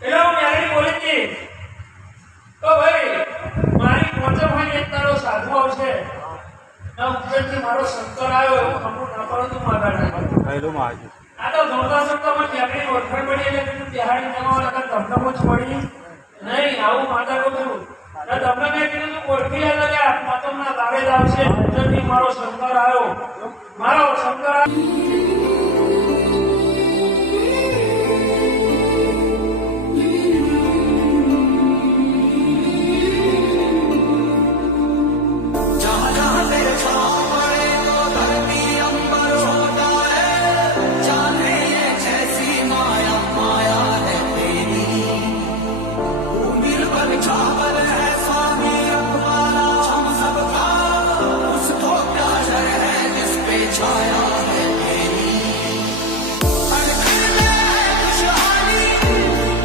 એટલે હું મેરી બોલી હતી તો ભાઈ મારી પહોંચે ભાઈ એક તારો સાધુ આવશે ના ઉપરથી મારો શંકર આવ્યો એવું ખમું ના પરંતુ માગા ના આ તો ધોતા શબ્દમાં મેરી ઓળખાણ પડી એટલે બીજું બિહારી જવા તમને પૂછ પડી નહીં આવું માતા કહું છું તમને મેં કીધું તું ઓળખી લે માતમના દાવેદ આવશે ઉપરથી મારો શંકર આવ્યો મારો શંકર